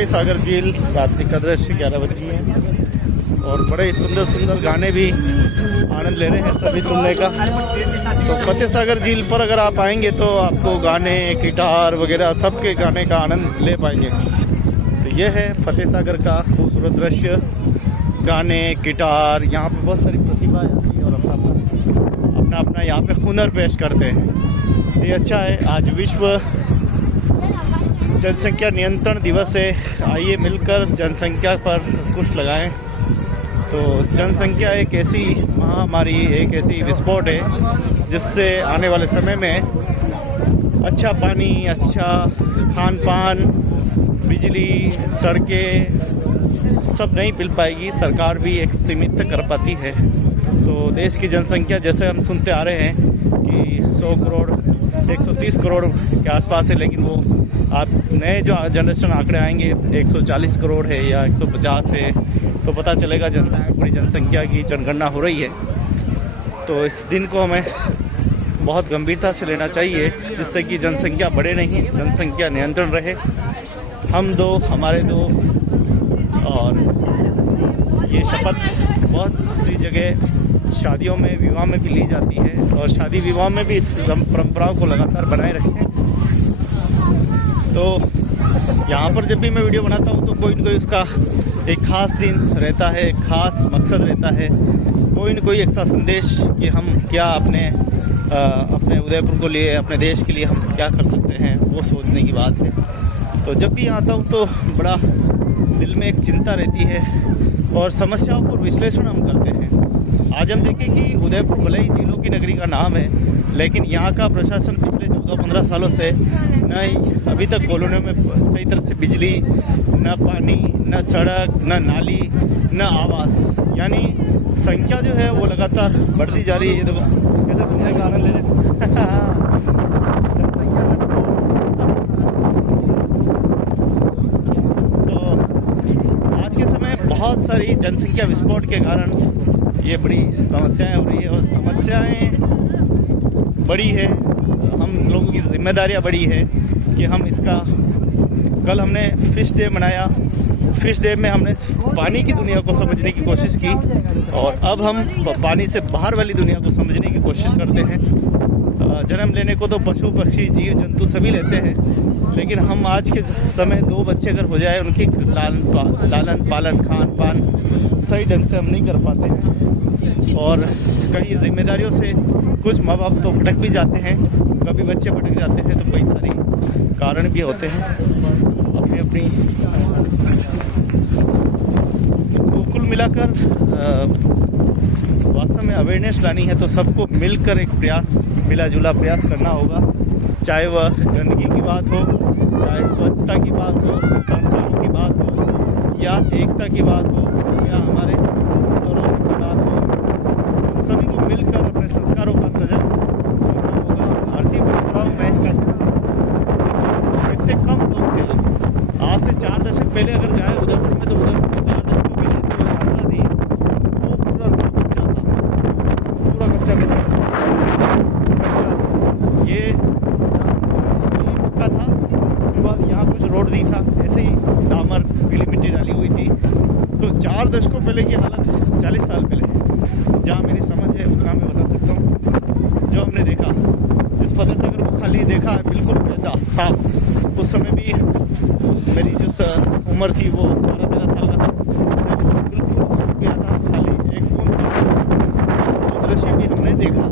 फतेह सागर झील। रात्रि का दृश्य 11 बजे है और बड़े सुंदर सुंदर गाने भी आनंद ले रहे हैं सभी सुनने का। तो फतेह सागर झील पर अगर आप आएंगे तो आपको गाने, गिटार वगैरह सबके गाने का आनंद ले पाएंगे। तो ये है फतेह सागर का खूबसूरत दृश्य। गाने, गिटार, यहाँ पे बहुत सारी प्रतिभा आती है और अपना अपना यहाँ पे हुनर पेश करते हैं। तो ये अच्छा है। आज विश्व जनसंख्या नियंत्रण दिवस है। आइए मिलकर जनसंख्या पर कुछ लगाएं। तो जनसंख्या एक ऐसी महामारी, एक ऐसी विस्फोट है जिससे आने वाले समय में अच्छा पानी, अच्छा खान पान, बिजली, सड़कें सब नहीं मिल पाएगी। सरकार भी एक सीमित कर पाती है। तो देश की जनसंख्या जैसे हम सुनते आ रहे हैं कि 100 करोड़ 130 करोड़ के आसपास है, लेकिन वो आप नए जो जनरेशन आंकड़े आएंगे 140 करोड़ है या 150 है तो पता चलेगा पूरी जनसंख्या की जनगणना हो रही है। तो इस दिन को हमें बहुत गंभीरता से लेना चाहिए जिससे कि जनसंख्या बढ़े नहीं, जनसंख्या नियंत्रण रहे। हम दो हमारे दो। और ये शपथ बहुत सी जगह शादियों में, विवाह में भी ली जाती है और शादी विवाह में भी इस परंपराओं को लगातार बनाए रखें। तो यहाँ पर जब भी मैं वीडियो बनाता हूँ तो कोई न कोई उसका एक ख़ास दिन रहता है, एक ख़ास मकसद रहता है, कोई न कोई एक सा संदेश कि हम क्या अपने उदयपुर को लिए, अपने देश के लिए हम क्या कर सकते हैं, वो सोचने की बात है। तो जब भी आता हूँ तो बड़ा दिल में एक चिंता रहती है और समस्याओं पर विश्लेषण हम करते हैं। आज हम देखें कि उदयपुर भले ही झीलों की नगरी का नाम है, लेकिन यहाँ का प्रशासन पिछले 14-15 सालों से न अभी तक कॉलोनियों में सही तरह से बिजली, न पानी, न सड़क, न नाली, न आवास, यानी संख्या जो है वो लगातार बढ़ती जा रही है। ये देखो कैसे घूमने का आनंद ले रहे तो आज के समय बहुत सारी जनसंख्या विस्फोट के कारण ये बड़ी समस्याएं हो रही है और समस्याएं बड़ी है। हम लोगों की जिम्मेदारियां बड़ी है कि हम इसका, कल हमने फिश डे मनाया। फिश डे में हमने पानी की दुनिया को समझने की कोशिश की और अब हम पानी से बाहर वाली दुनिया को समझने की कोशिश करते हैं। जन्म लेने को तो पशु, पक्षी, जीव जंतु सभी लेते हैं, लेकिन हम आज के समय 2 बच्चे अगर हो जाए, उनकी लालन पालन, खान पान सही ढंग से हम नहीं कर पाते हैं और कई जिम्मेदारियों से कुछ माँ बाप तो भटक भी जाते हैं, कभी बच्चे भटक जाते हैं। तो कई सारी कारण भी होते हैं अपनी। तो कुल मिलाकर वास्तव में अवेयरनेस लानी है तो सबको मिलकर एक प्रयास, मिला जुला प्रयास करना होगा। चाहे वह गंदगी की बात हो, चाहे स्वच्छता की बात हो, संस्कारों की बात हो, या एकता की बात हो, या हमारे धरोहर की बात हो। हम सभी को मिलकर अपने संस्कारों का सृजन करना होगा। भारतीय परंपराओं में कितने कम लोग थे। आज से 4 दशक पहले अगर जाए उदयपुर में तो उदयपुर में 4 दशकों पहले जो यात्रा थी वो पूरा रोड कच्चा था, पूरा कच्चा ये पक्का था। उसके बाद यहाँ कुछ रोड नहीं था, ऐसे ही डामर, पीली मिट्टी डाली हुई थी। तो 4 दशकों पहले की हालत, 40 साल पहले, जहाँ मेरी समझ है उतना मैं बता सकता हूँ। जो हमने देखा, इस फतेह सागर को खाली देखा है बिल्कुल पैदा साफ। उस समय भी मेरी जो उम्र थी वो 12-13 साल का था, जब इसमें बिल्कुल गया था खाली एक दृश्य भी हमने देखा।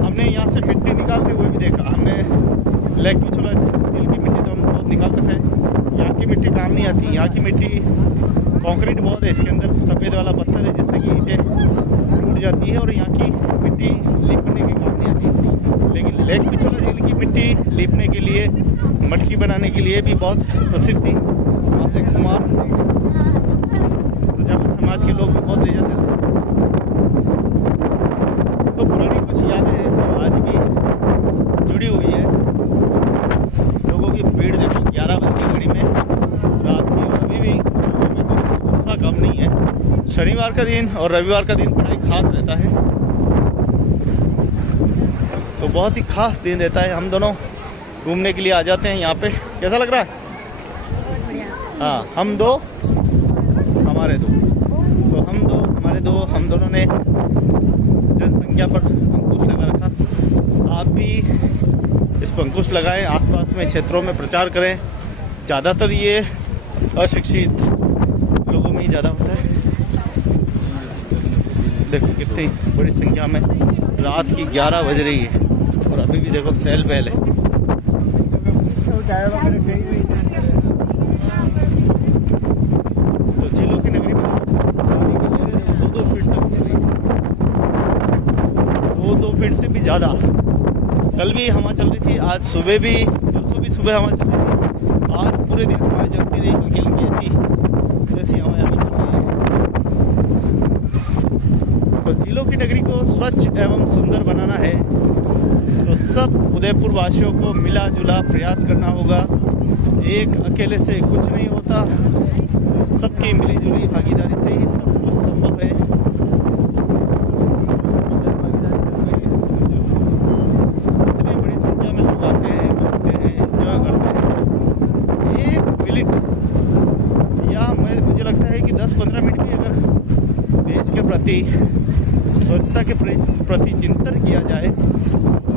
हमने यहाँ से मिट्टी निकालते हुए भी देखा। हमने लेक पिछोला झील की मिट्टी तो हम बहुत निकालते थे, यहाँ की मिट्टी काम नहीं आती। यहाँ की मिट्टी कंक्रीट बहुत है, इसके अंदर सफ़ेद वाला पत्थर है जिससे कि ईंटें टूट जाती है और यहाँ की मिट्टी लीपने के काम नहीं आती। लेकिन लेक पिछोला झील की मिट्टी लीपने के लिए, मटकी बनाने के लिए भी बहुत प्रसिद्ध थी। वहाँ से कुमार प्रजापत समाज के लोग भी बहुत ले जाते थे। तो पुरानी कुछ यादें हैं जो आज भी जुड़ी हुई है। लोगों की भीड़ देखो 11 बजे की घड़ी में रात की, और अभी भी लोगों में तो उत्साह कम नहीं है। शनिवार का दिन और रविवार का दिन बड़ा ही खास रहता है, तो बहुत ही खास दिन रहता है। हम दोनों घूमने के लिए आ जाते हैं यहाँ पे। कैसा लग रहा है? हाँ, हम दो हमारे दो, तो हम दोनों ने जनसंख्या पर अंकुश लगा रखा। आप भी इस पर अंकुश लगाएं, आसपास में क्षेत्रों में प्रचार करें। ज़्यादातर ये अशिक्षित लोगों में ही ज़्यादा होता है। देखो कितनी बड़ी संख्या में, रात की 11 बज रही है और अभी भी देखो चहल पहल है। तो झीलों की नगरी में पानी की लहरें 2-2 फीट तक उठ रही है, 2 फीट से भी ज़्यादा। कल भी हवा चल रही थी, आज सुबह भी, परसों भी सुबह हवा चल रही थी, आज पूरे दिन हवाएं चलती रही, हल्की ऐसी हवाएं अभी चल रही है। तो झीलों की नगरी को स्वच्छ एवं सुंदर बनाना है तो सब उदयपुर वासियों को मिला जुला प्रयास करना होगा। एक अकेले से कुछ नहीं होता, सबकी मिली जुली भागीदारी से ही सब कुछ संभव है। इतनी बड़ी संख्या में लोग आते हैं, घूमते हैं, एंजॉय करते हैं। 1 मिनट या मुझे लगता है कि 10-15 मिनट भी अगर देश के प्रति, स्वच्छता के प्रति चिंतन किया जाए,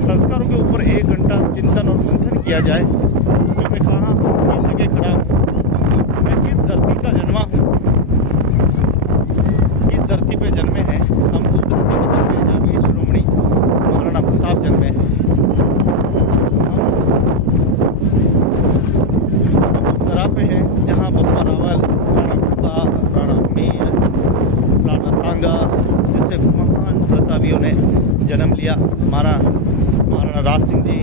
संस्कारों के ऊपर 1 घंटा चिंतन और मंथन किया जाए तो मैं कहाँ किस जगह खड़ा हूँ, मैं किस धरती का जन्मा हूँ, किस धरती पे जन्मे हैं हम, उस धरती पे जन्मे हैं जहाँ वीर शिरोमणि महाराणा प्रताप जन्मे हैं। हम उस तरह पे हैं जहाँ बप्पा रावल, राणा प्रताप, राणा मीर, राणा सांगा जैसे महान प्रतापियों ने जन्म लिया। महाराणा राज सिंह जी,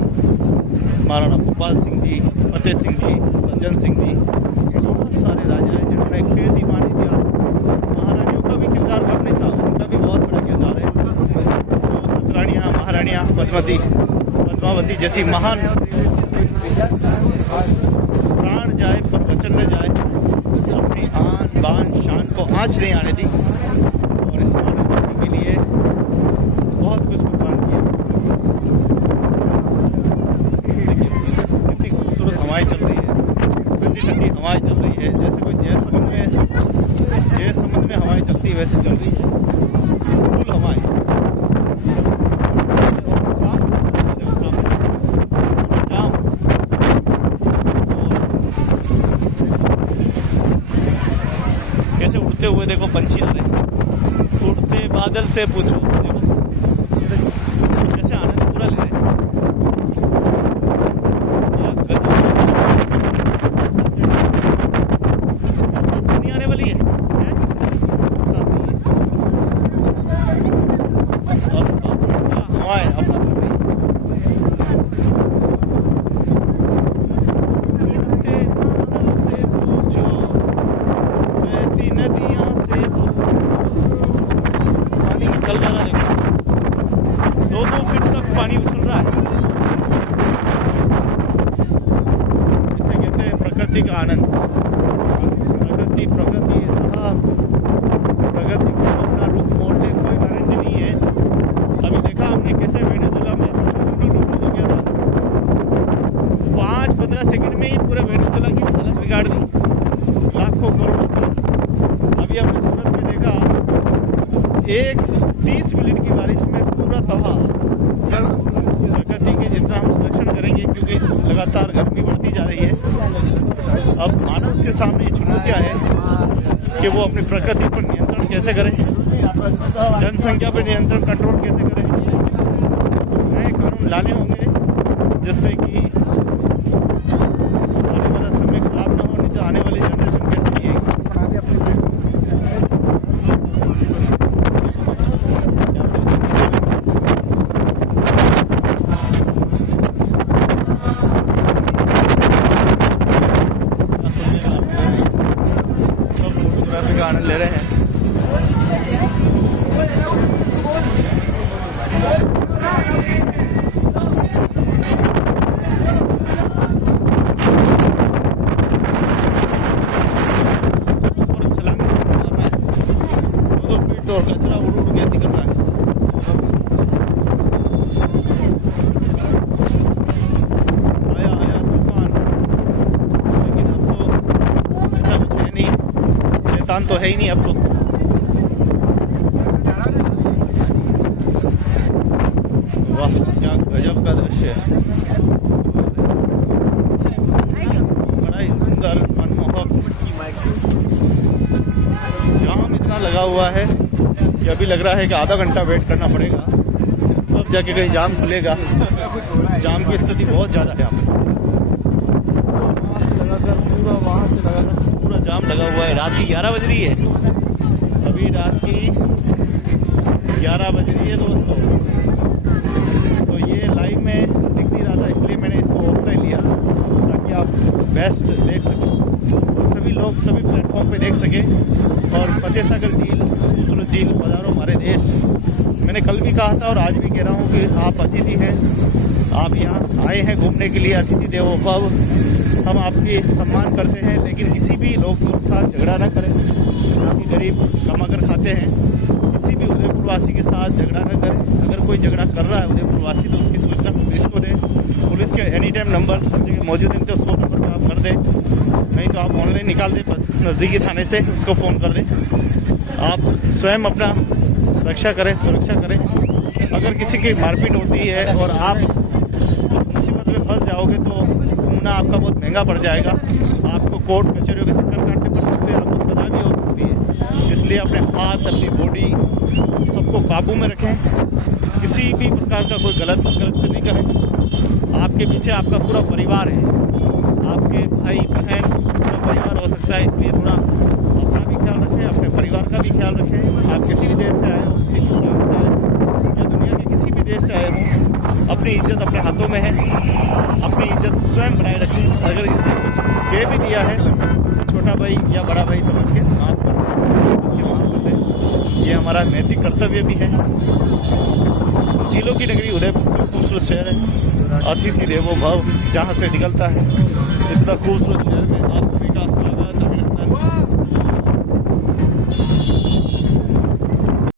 महाराणा भोपाल सिंह जी, फतेह सिंह जी, सज्जन सिंह जी, बहुत सारे राजा हैं जिन्होंने कीर्तिमान इतिहास, महारानियों का भी किरदार कम नहीं था, उनका भी बहुत बड़ा किरदार है। तो सतरानियाँ, महारानियाँ, पद्मावती जैसी महान, प्राण जाए पर वचन न जाए, अपनी आन बान शान को आँच नहीं आने दी और इस मानव जाति के लिए बहुत कुछ कुर्बान किया। कितनी खूबसूरत हवाएं चल रही है, ठंडी ठंडी हवाएं चल रही है, जैसे कोई जय समुद्र में हवाएं चलती है वैसे चल रही है, फुल हवाएं। कैसे उड़ते हुए देखो पंछी आ रहे हैं, उड़ते बादल से पूछो, देखो कैसे आनंद पूरा ले रहे हैं। बरसात नहीं आने वाली है, बरसात नहीं है और हवाएं अपना कर रही है। उड़ते बादल से पूछो, बहती नदियां से पानी निकल जा रहा है, देखो 2-2 फीट तक पानी उछल रहा है। इसे कहते हैं प्रकृति का आनंद। प्रकृति साहब, प्रकृति को अपना रूप मोड़ने कोई गारंटी नहीं है। अभी देखा हमने कैसे वेनेजुएला में हो गया था, 5-15 सेकंड में ही पूरे वेनेजुएला की हालत बिगाड़ दी, लाखों करोड़ों का। अभी हमने सूरत में देखा, 30 मिनट की बारिश में पूरा तबाह। प्रकृति के जितना हम संरक्षण करेंगे, क्योंकि लगातार गर्मी बढ़ती जा रही है, अब मानव के सामने चुनौतियाँ हैं कि वो अपनी प्रकृति पर नियंत्रण कैसे करें, जनसंख्या पर नियंत्रण कंट्रोल कैसे करें। नए कानून लाने होंगे जिससे कि आने वाला समय खराब ना हो, नहीं तो आने वाली जनरेशन कैसे जिएगी। फोटोग्राफी का आनंद ले रहे हैं। और कचरा उड़ उड़ के निकल रहा है। आया तूफान, लेकिन अब तो ऐसा इंसान तो है ही नहीं अब तो। वाह क्या गजब का दृश्य है, बड़ा ही सुंदर मनमोहक। जाम इतना लगा हुआ है कि अभी लग रहा है कि आधा घंटा वेट करना पड़ेगा, तब जाके कहीं जाम खुलेगा। जाम की स्थिति बहुत ज़्यादा है यहाँ पे, लगाकर पूरा वहाँ से लगाकर पूरा जाम लगा हुआ है। रात की 11 बज रही है, अभी रात की 11 बज रही है दोस्तों। तो ये लाइव में दिख नहीं रहा था, इसलिए मैंने इसको ऑफलाइन लिया ताकि आप बेस्ट देख सकें और सभी लोग सभी प्लेटफॉर्म पे देख सकें। और फतेह सागर झील, खूबसूरत झील, पधारो हमारे देश। मैंने कल भी कहा था और आज भी कह रहा हूँ कि आप अतिथि हैं, आप यहाँ आए हैं घूमने के लिए, अतिथि देवो भव। हम आपकी सम्मान करते हैं, लेकिन किसी भी लोग के साथ झगड़ा ना करें। काफ़ी गरीब कमा कर खाते हैं, किसी भी उदयपुरवासी के साथ झगड़ा ना करें। अगर कोई झगड़ा कर रहा है उदयपुरवासी तो उसकी सूचना पुलिस को दें। पुलिस के एनी टाइम नंबर सब जगह मौजूद है, तो उसको नंबर पर आप कर दें, नहीं तो आप ऑनलाइन निकाल दें, नज़दीकी थाने से उसको फ़ोन कर दें। आप स्वयं अपना रक्षा करें, सुरक्षा करें। अगर किसी की मारपीट होती है और आप मुसीबत में फंस जाओगे तो घूमना आपका बहुत महंगा पड़ जाएगा। आपको कोर्ट कचहरियों के चक्कर काटने पड़ सकते हैं, आपको सज़ा भी हो सकती है। इसलिए अपने हाथ, अपनी बॉडी सबको काबू में रखें, किसी भी प्रकार का कोई गलत से नहीं करें। आपके पीछे आपका पूरा परिवार है, आपके भाई बहन पूरा परिवार हो सकता है, इसलिए थोड़ा अपना भी ख्याल रखें, अपने परिवार का भी ख्याल रखें। आप किसी भी देश से आए हो, किसी भी प्रांत से आए हो या दुनिया के किसी भी देश से आए हो, अपनी इज्जत अपने हाथों में है, अपनी इज्जत स्वयं बनाए रखें। अगर इसने कुछ दे भी दिया है तो छोटा भाई या बड़ा भाई समझ के माफ़ कर दें, ये हमारा नैतिक कर्तव्य भी है। झीलों की नगरी उदयपुर खूबसूरत शहर है, अतिथि देवो भव जहाँ से निकलता है। इतना खूबसूरत शहर में आप सभी का